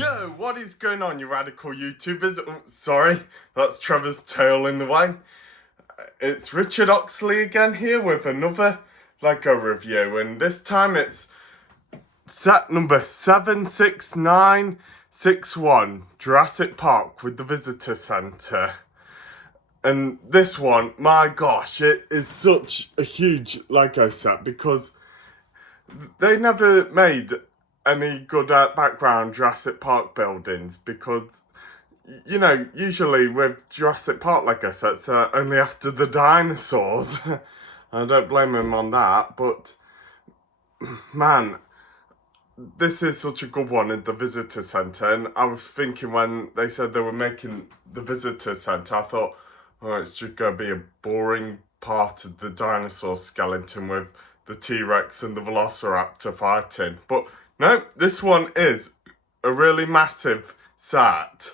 Yo, what is going on, you radical YouTubers? Oh, sorry, that's Trevor's tail in the way. It's Richard Oxley again here with another Lego review, and this time it's set number 76961, Jurassic Park with the Visitor Centre. And this one, my gosh, it is such a huge Lego set because they never made any good background Jurassic Park buildings because, you know, usually with Jurassic Park Lego sets only after the dinosaurs. I don't blame him on that, but man, this is such a good one in the Visitor Centre. And I was thinking when they said they were making the Visitor Centre, I thought, oh, it's just going to be a boring part of the dinosaur skeleton with the T-Rex and the Velociraptor fighting. But no, this one is a really massive set.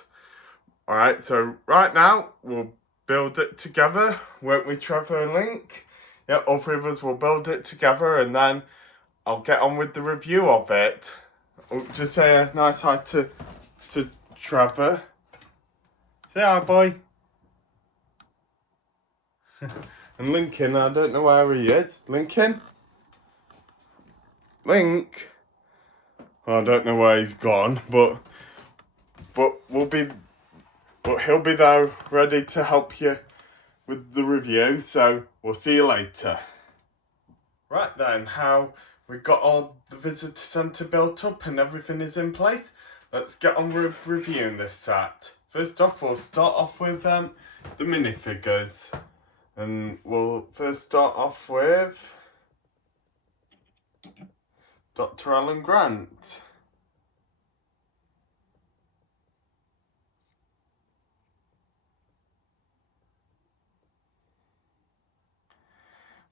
Alright, so right now we'll build it together, won't we, Trevor and Link? Yeah, all three of us will build it together and then I'll get on with the review of it. I'll just say a nice hi to Trevor. Say hi, boy. And Lincoln, I don't know where he is. Lincoln? Link? Well, I don't know where he's gone, but he'll be there ready to help you with the review, so we'll see you later. Right then, how we got all the visitor centre built up and everything is in place. Let's get on with reviewing this set. First off, we'll start off with the minifigures. And we'll first start off with Dr. Alan Grant.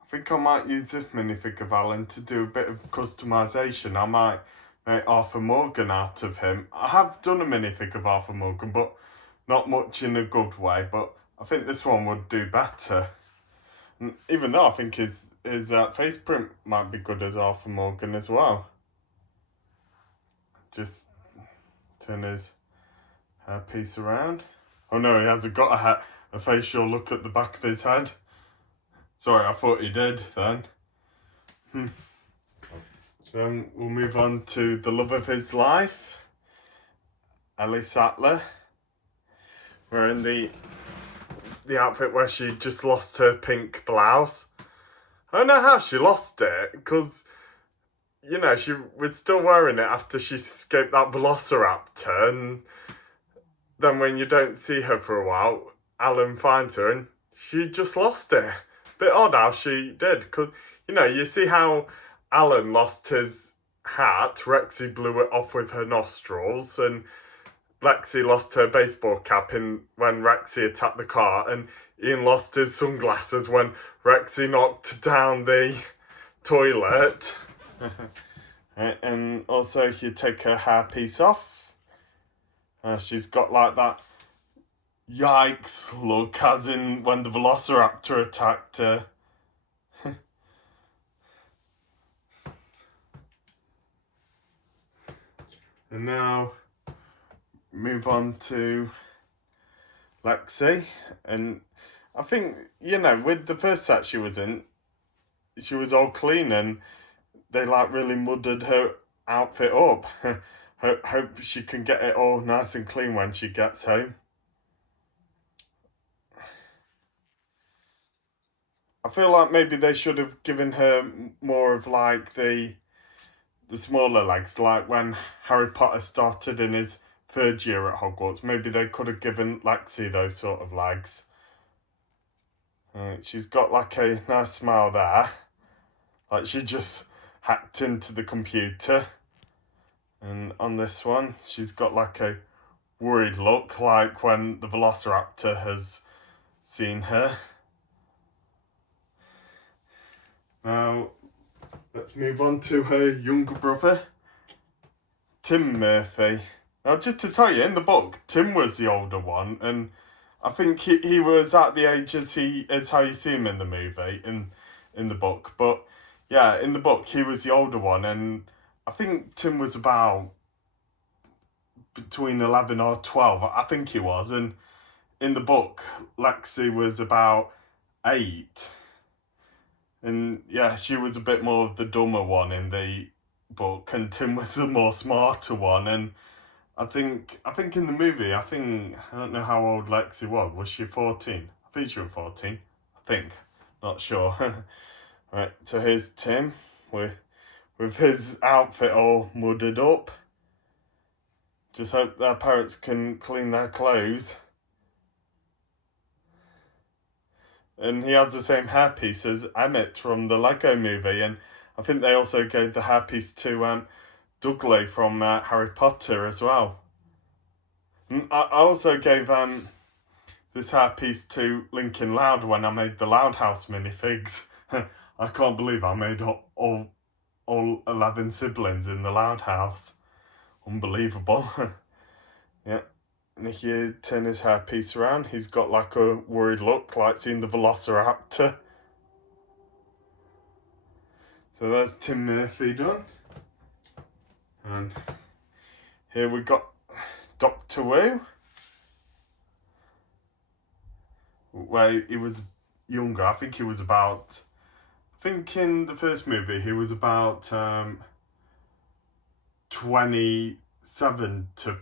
I think I might use this minifig of Alan to do a bit of customisation. I might make Arthur Morgan out of him. I have done a minifig of Arthur Morgan, but not much in a good way. But I think this one would do better. And even though I think his face print might be good as Arthur Morgan as well. Just turn his hairpiece around. Oh no, he hasn't got a facial look at the back of his head. Sorry, I thought he did then. So we'll move on to the love of his life, Ellie Sattler. We're in the outfit where she just lost her pink blouse. I don't know how she lost it, because, you know, she was still wearing it after she escaped that Velociraptor, and then when you don't see her for a while, Alan finds her and she just lost it. Bit odd how she did, because, you know, you see how Alan lost his hat, Rexy blew it off with her nostrils, and Lexi lost her baseball cap when Rexy attacked the car, and Ian lost his sunglasses when Rexy knocked down the toilet. And also, if you take her hairpiece off, she's got like that yikes look, as in when the Velociraptor attacked her. And now move on to Lexi, and I think, you know, with the first set she was in, she was all clean and they like really mudded her outfit up. Hope she can get it all nice and clean when she gets home. I feel like maybe they should have given her more of like the smaller legs, like when Harry Potter started in his third year at Hogwarts. Maybe they could have given Lexi those sort of legs. She's got like a nice smile there, like she just hacked into the computer. And on this one, she's got like a worried look, like when the Velociraptor has seen her. Now, let's move on to her younger brother, Tim Murphy. Now, just to tell you, in the book, Tim was the older one, and I think he was at the age as how you see him in the movie, in the book. But yeah, in the book, he was the older one, and I think Tim was about between 11 or 12, I think he was, and in the book, Lexi was about 8. And yeah, she was a bit more of the dumber one in the book, and Tim was the more smarter one. And I think in the movie, I don't know how old Lexi was. Was she 14? I think she was 14. I think. Not sure. Right, so here's Tim with his outfit all mudded up. Just hope their parents can clean their clothes. And he has the same hairpiece as Emmett from the Lego movie, and I think they also gave the hairpiece to Dudley from Harry Potter as well. And I also gave this hairpiece to Lincoln Loud when I made the Loud House minifigs. I can't believe I made all 11 siblings in the Loud House. Unbelievable. Yeah. And if you turn his hairpiece around, he's got like a worried look, like seeing the Velociraptor. So there's Tim Murphy done. And here we got Doctor Wu, where he was younger. I think in the first movie he was about 27 to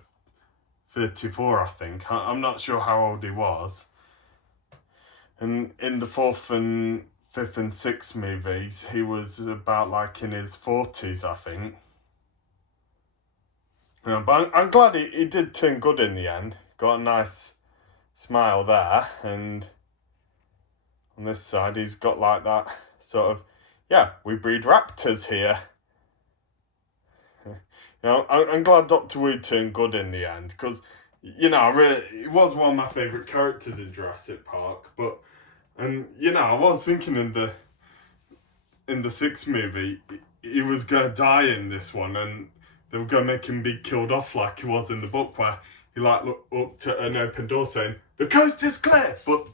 34, I think. I'm not sure how old he was. And in the 4th and 5th and 6th movies, he was about like in his 40s, I think. Yeah, but I'm glad he did turn good in the end. Got a nice smile there. And on this side, he's got like that sort of, yeah, we breed raptors here. You know, I'm glad Dr. Wu turned good in the end, because, you know, he was one of my favourite characters in Jurassic Park. But, and you know, I was thinking in the 6th movie, he was going to die in this one, and they were going to make him be killed off like he was in the book, where he like looked at an open door saying, "The coast is clear," but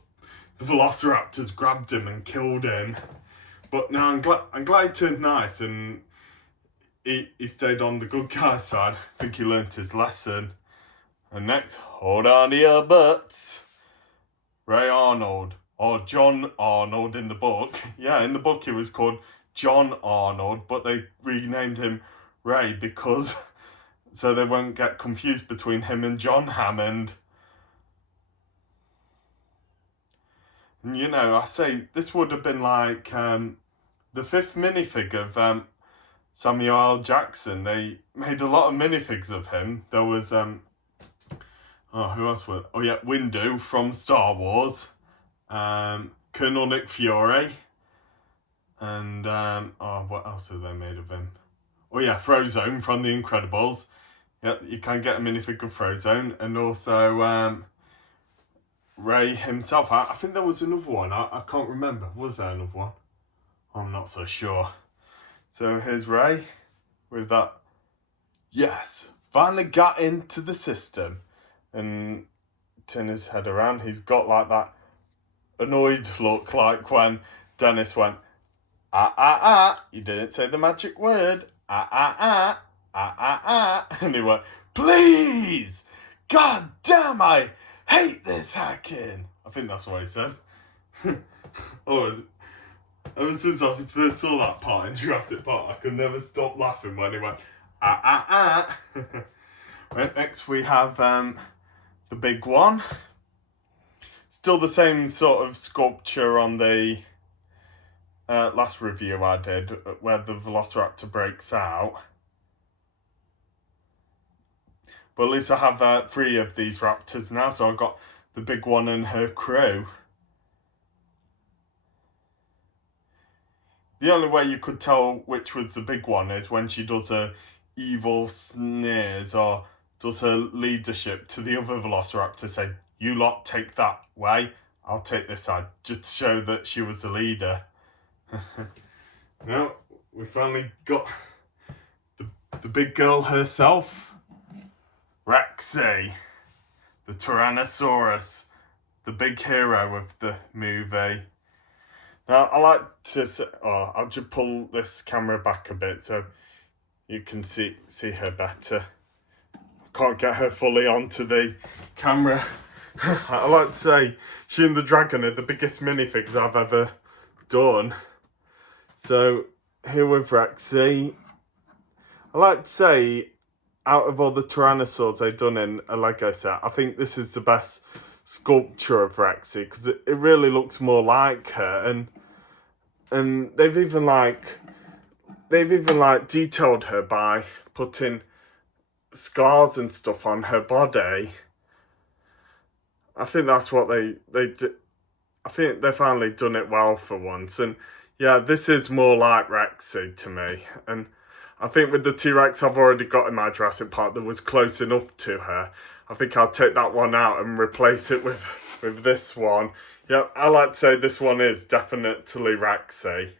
the Velociraptors grabbed him and killed him. But now I'm glad he turned nice, and he stayed on the good guy side. I think he learnt his lesson. And next, hold on to your butts. Ray Arnold, or John Arnold in the book. Yeah, in the book he was called John Arnold, but they renamed him Ray because so they won't get confused between him and John Hammond. And you know, I say this would have been like the 5th minifig of Samuel L. Jackson. They made a lot of minifigs of him. There was who else was? Oh yeah, Windu from Star Wars, Colonel Nick Fury, and what else have they made of him? Oh yeah, Frozone from The Incredibles. Yeah, you can get a minifig of Frozone, and also Ray himself. I think there was another one. I can't remember. Was there another one? I'm not so sure. So here's Ray with that. Yes, finally got into the system. And turn his head around. He's got like that annoyed look, like when Dennis went, you didn't say the magic word, and he went, please, god damn, I hate this hacking. I think that's what he said. Ever since I first saw that part in Jurassic Park, I could never stop laughing when he went, Right, next we have the big one. Still the same sort of sculpture on the last review I did, where the Velociraptor breaks out. But at least I have 3 of these raptors now, so I've got the big one and her crew. The only way you could tell which was the big one is when she does her evil sneers or does her leadership to the other Velociraptor, say, you lot take that way, I'll take this side, just to show that she was the leader. Now, we finally got the big girl herself, Rexy, the Tyrannosaurus, the big hero of the movie. Now, I like to say, I'll just pull this camera back a bit so you can see her better. can't get her fully onto the camera. I like to say she and the dragon are the biggest minifigs I've ever done. So here with Rexy, I like to say out of all the Tyrannosaurs they've done in a Lego set, I think this is the best sculpture of Rexy because it really looks more like her, and they've even detailed her by putting scars and stuff on her body. I think that's what they did. I think they finally done it well for once, and yeah, this is more like Rexy to me. And I think with the T-Rex I've already got in my Jurassic Park that was close enough to her, I think I'll take that one out and replace it with this one. Yeah, I like to say this one is definitely Rexy.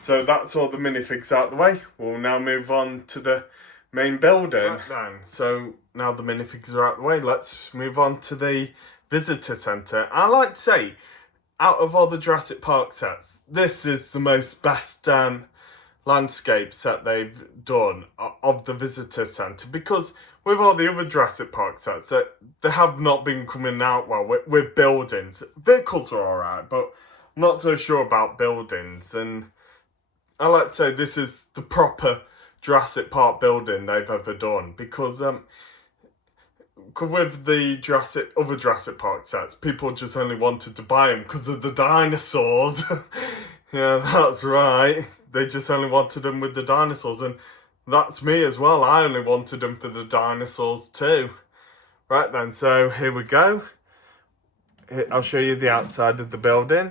So that's all the minifigs out of the way. We'll now move on to the main building. Right then, so now the minifigs are out of the way, let's move on to the visitor centre. I like to say, out of all the Jurassic Park sets, this is the best landscape set they've done of the visitor centre, because with all the other Jurassic Park sets, they have not been coming out well with buildings. Vehicles are alright, but I'm not so sure about buildings, and I like to say this is the proper Jurassic Park building they've ever done, because with the other Jurassic Park sets, people just only wanted to buy them because of the dinosaurs. Yeah, that's right. They just only wanted them with the dinosaurs, and that's me as well. I only wanted them for the dinosaurs too. Right then, so here we go. I'll show you the outside of the building.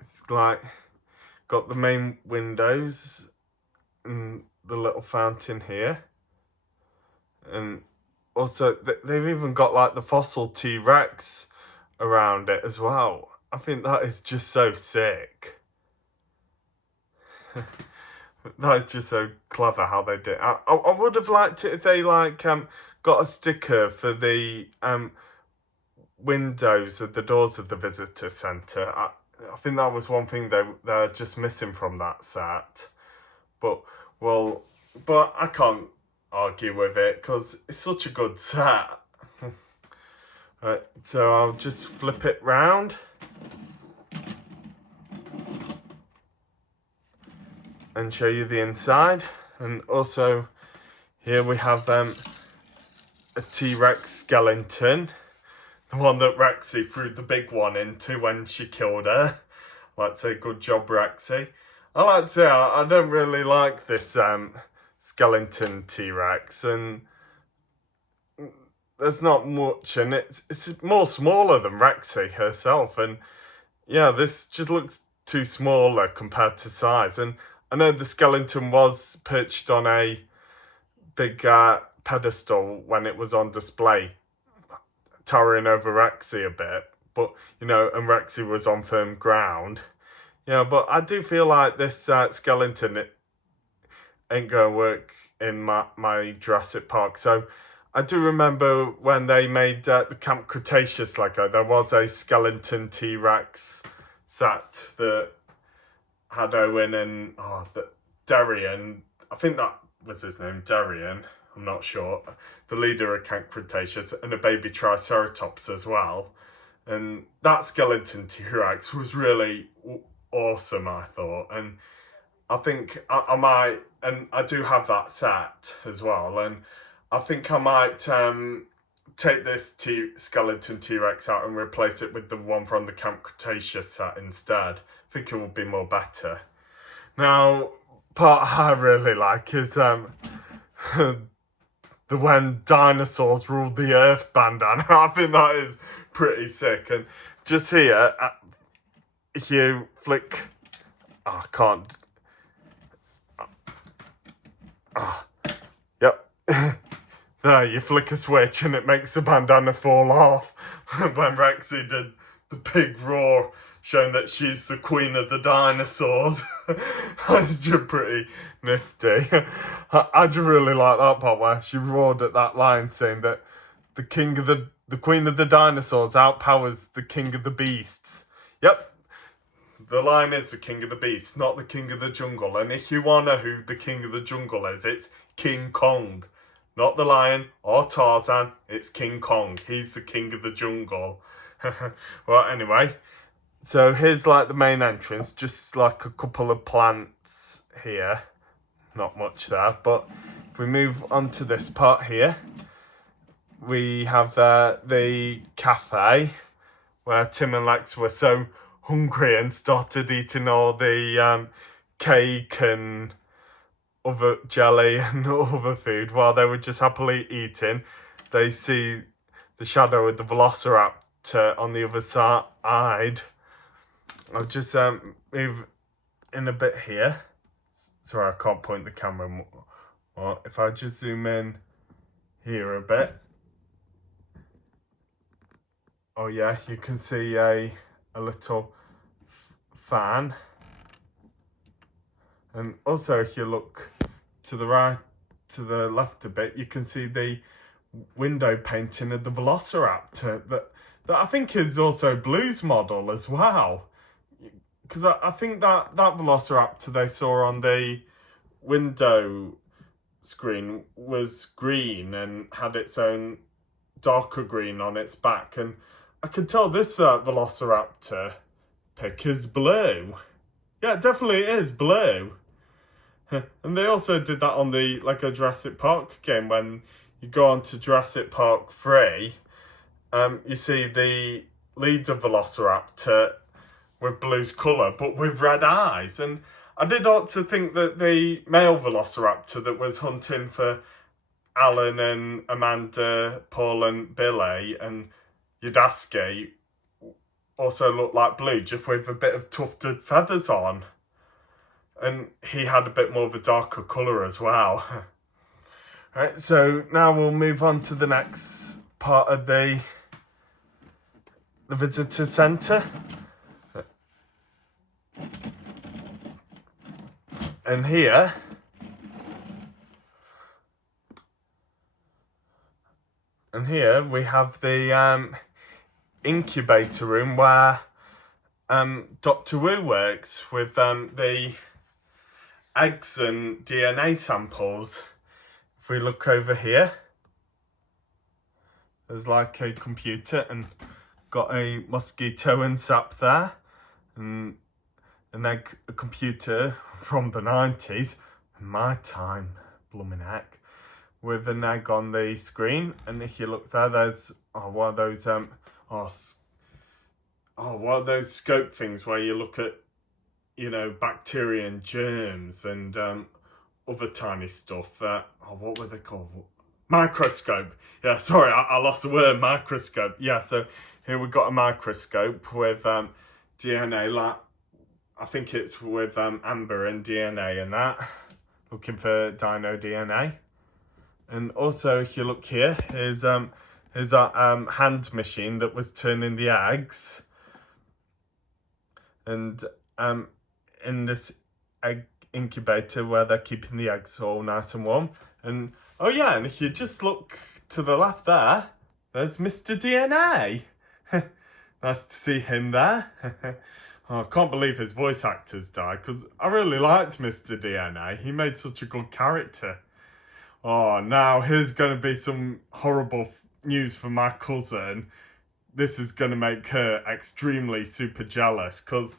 It's like got the main windows and the little fountain here, and also they've even got like the fossil T-Rex around it as well. I think that is just so sick. That is just so clever how they did. I would have liked it if they got a sticker for the windows of the doors of the visitor centre. I think that was one thing they're just missing from that set. But I can't argue with it because it's such a good set. Right, so I'll just flip it round. And show you the inside. And also here we have a T-Rex skeleton. The one that Rexy threw the big one into when she killed her. I'd say good job, Rexy. I like to say I don't really like this skeleton T-Rex, and there's not much, and it's more smaller than Rexy herself, and yeah, this just looks too smaller compared to size. And I know the skeleton was perched on a big pedestal when it was on display, towering over Rexy a bit, but and Rexy was on firm ground. Yeah, but I do feel like this skeleton ain't gonna work in my Jurassic Park. So I do remember when they made the Camp Cretaceous Lego, there was a skeleton T-Rex set that had Owen and Darian. I think that was his name, Darian. I'm not sure. The leader of Camp Cretaceous, and a baby Triceratops as well. And that skeleton T-Rex was really awesome, I thought. And I think I might, and I do have that set as well, and I think I might take this skeleton T-Rex out and replace it with the one from the Camp Cretaceous set instead. I think it would be more better. Now, part I really like is the when dinosaurs ruled the earth bandana. I think that is pretty sick. And just here, if you flick, I can't. Yep. There, you flick a switch and it makes the bandana fall off. When Rexy did the big roar, showing that she's the queen of the dinosaurs. That's just pretty nifty. I just really like that part where she roared at that line, saying that the queen of the dinosaurs outpowers the king of the beasts. Yep, the lion is the king of the beasts, not the king of the jungle. And if you want to know who the king of the jungle is, it's King Kong. Not the lion or Tarzan, it's King Kong. He's the king of the jungle. Well, anyway, so here's like the main entrance, just like a couple of plants here. Not much there, but if we move on to this part here, we have the cafe where Tim and Lex were so hungry and started eating all the cake and other jelly and other food while they were just happily eating. They see the shadow of the velociraptor on the other side. I'll just move in a bit here. Sorry, I can't point the camera more. Well, if I just zoom in here a bit. Oh yeah, you can see a little fan. And also if you look to the right, to the left a bit, you can see the window painting of the velociraptor that I think is also Blue's model as well. Because I think that velociraptor they saw on the window screen was green and had its own darker green on its back. And I can tell this velociraptor pic is blue. Yeah, it definitely is blue. And they also did that on the Lego Jurassic Park game. When you go on to Jurassic Park 3, you see the leader velociraptor with Blue's colour, but with red eyes. And I did ought to think that the male velociraptor that was hunting for Alan and Amanda, Paul and Billy and Yadaski also looked like Blue, just with a bit of tufted feathers on. And he had a bit more of a darker colour as well. Right, so now we'll move on to the next part of the visitor centre. And here we have the incubator room where Dr. Wu works with the eggs and DNA samples. If we look over here, there's like a computer and got a mosquito and sap there, and a computer from the 90s, my time, blooming heck, with an egg on the screen. And if you look there, there's one of those one of those scope things where you look at, you know, bacteria and germs and other tiny stuff. What were they called? Microscope. Yeah, sorry, I lost the word, microscope. Yeah, so here we've got a microscope with DNA, like, I think it's with amber and DNA and that, looking for dino DNA. And also, if you look here, here's that hand machine that was turning the eggs. And in this egg incubator where they're keeping the eggs all nice and warm. And oh yeah, and if you just look to the left there, there's Mr. DNA. Nice to see him there. Oh, I can't believe his voice actors died, because I really liked Mr. DNA. He made such a good character. Oh, now here's going to be some horrible news for my cousin. This is going to make her extremely super jealous, because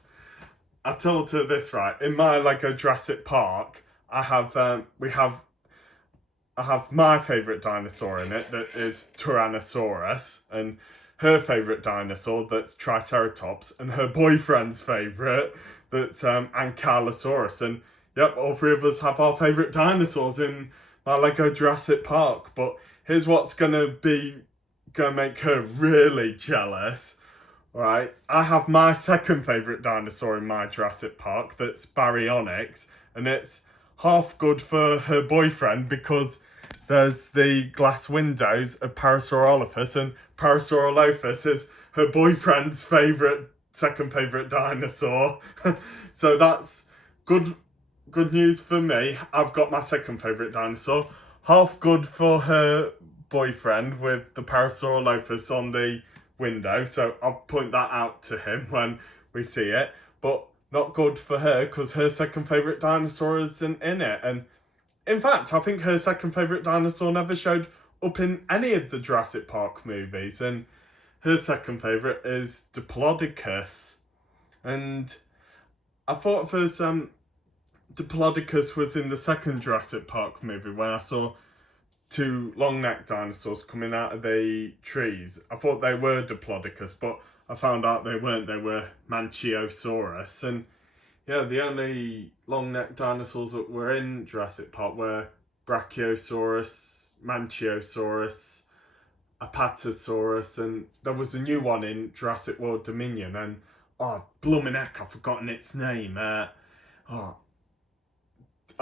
I told her this, right? In my Lego Jurassic Park, I have my favourite dinosaur in it, that is Tyrannosaurus, and her favourite dinosaur, that's Triceratops, and her boyfriend's favourite, that's Ankylosaurus. And yep, all three of us have our favourite dinosaurs in my Lego Jurassic Park. But here's what's gonna make her really jealous. Right, I have my second favourite dinosaur in my Jurassic Park, that's Baryonyx, and it's half good for her boyfriend because there's the glass windows of Parasaurolophus, and Parasaurolophus is her boyfriend's second favourite dinosaur. So that's good news for me. I've got my second favourite dinosaur. Half good for her boyfriend with the Parasaurolophus on the window. So I'll point that out to him when we see it. But not good for her because her second favourite dinosaur isn't in it. And in fact, I think her second favourite dinosaur never showed up in any of the Jurassic Park movies. And her second favourite is Diplodocus. And I thought first Diplodocus was in the second Jurassic Park movie when I saw two long-necked dinosaurs coming out of the trees. I thought they were Diplodocus, but I found out they weren't. They were Manchiosaurus. And yeah, the only long-necked dinosaurs that were in Jurassic Park were Brachiosaurus, Manchiosaurus, Apatosaurus, and there was a new one in Jurassic World Dominion, and oh, blooming heck, I've forgotten its name. I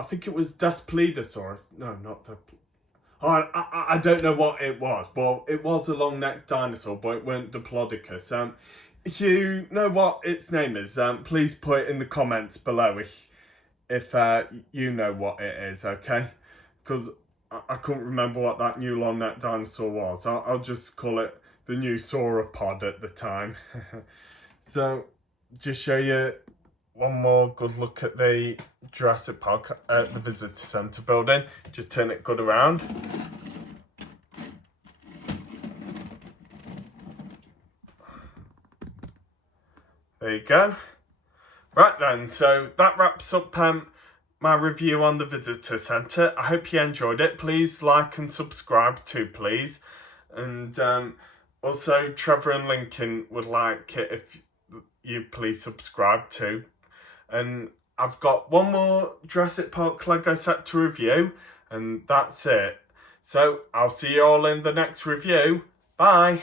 think it was Daspledosaurus. No, not I don't know what it was, but it was a long-necked dinosaur, but it weren't Diplodocus. If you know what its name is, please put it in the comments below if you know what it is, okay? Because I couldn't remember what that new long-necked dinosaur was. I'll just call it the new sauropod at the time. So, just show you one more good look at the Jurassic Park at the Visitor Centre building. Just turn it good around. There you go. Right then, so that wraps up my review on the Visitor Centre. I hope you enjoyed it. Please like and subscribe too, please. And also, Trevor and Lincoln would like it if you please subscribe too. And I've got one more Jurassic Park Lego set to review, and that's it. So I'll see you all in the next review. Bye.